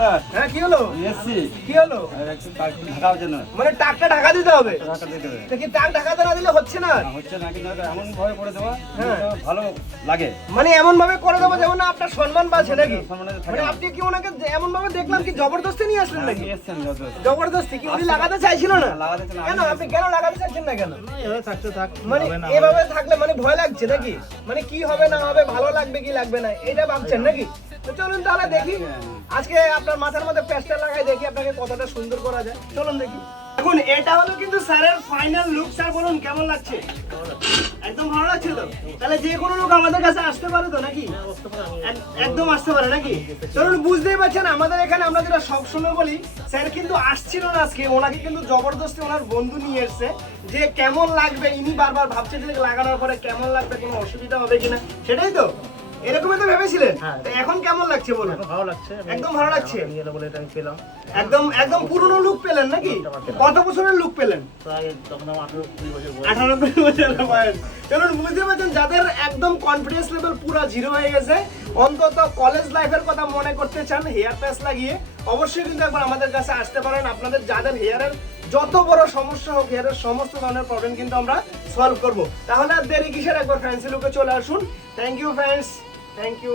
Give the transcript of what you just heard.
দোকানদার। হ্যাঁ কি হলো? এসছি। কি হলো? একটু ঢাকার জন্য। মানে টাকটা ঢাকা দিতে হবে? ঢাকা দিতে হবে। দেখি টাক ঢাকাতে না দিলে হচ্ছে না। হচ্ছে না, কিন্তু এমন ভাবে করে দেওয়া হ্যাঁ। ভালো লাগে। মানে এমন ভাবে করে দেবো যেমন না আপনার সম্মান বাড়ছে নাকি? সম্মানে থাকে। মানে আপনি কি ওনাকে এমন ভাবে দেখলাম কি জবরদস্তি নিয়ে আসলেন নাকি? এসছেন যত। জবরদস্তি কি উনি লাগাতে চাইছিল না? লাগাতে চাই না, কেন আমি- আপনি কেন লাগাতে চাইছেন না কেন? এভাবে থাকতে থাক, মানে হবে না, এভাবে থাকলে মানে ভয় লাগছে নাকি? মানে কি হবে না হবে, ভালো লাগবে কি লাগবে না, এটা ভাবছেন নাকি? তো চলুন তাহলে দেখি আজকে আপনার মাথার মধ্যে পেস্টার লাগাই, দেখি আপনাকে কতটা সুন্দর করা যায়। চলুন দেখি। এখন এটা হলো কিন্তু স্যারের ফাইনাল লুক। স্যার বলুন কেমন লাগছে? একদম ভালো লাগছে তো? তাহলে যে কোনো লোক আমাদের কাছে আসতে পারে তো নাকি? একদম আসতে পারে নাকি? চলুন, বুঝতেই পারছেন আমাদের এখানে আমরা যেটা সবসময় বলি, স্যার কিন্তু আসছিল না আজকে, ওনাকে কিন্তু জবরদস্তি ওনার বন্ধু নিয়ে এসছে যে কেমন লাগবে, ইনি বারবার ভাবছে যে লাগানোর পরে কেমন লাগবে, কোনো অসুবিধা হবে কিনা, সেটাই তো এরকমই তো ভেবেছিলেন। হ্যাঁ। তো এখন কেমন লাগছে বলুন? এখন ভালো লাগছে, একদম ভালো লাগছে। নিয়ে এলো বলে এটা আমি পেলাম। একদম একদম পুরনো লুক পেলেন নাকি? কত বছরের লুক পেলেন? প্রায় তখন আমার 18-20 বছর বয়স। 18 বছরের বয়স। চলুন, বুঝতে পারছেন যাদের একদম কনফিডেন্স লেভেল পুরো জিরো হয়ে গেছে, অন্তত কলেজ লাইফের কথা মনে করতে চান হেয়ার প্যাচ লাগিয়ে, অবশ্যই কিন্তু একবার আমাদের কাছে আসতে পারেন। আপনাদের যাদের হেয়ারের যত বড় সমস্যা হোক, হেয়ারের সমস্ত ধরনের প্রবলেম কিন্তু আমরা সলভ করব। তাহলে আর দেরি কিসের, একবার ফ্যান্সি লুকে চলে আসুন। Thank you friends, thank you.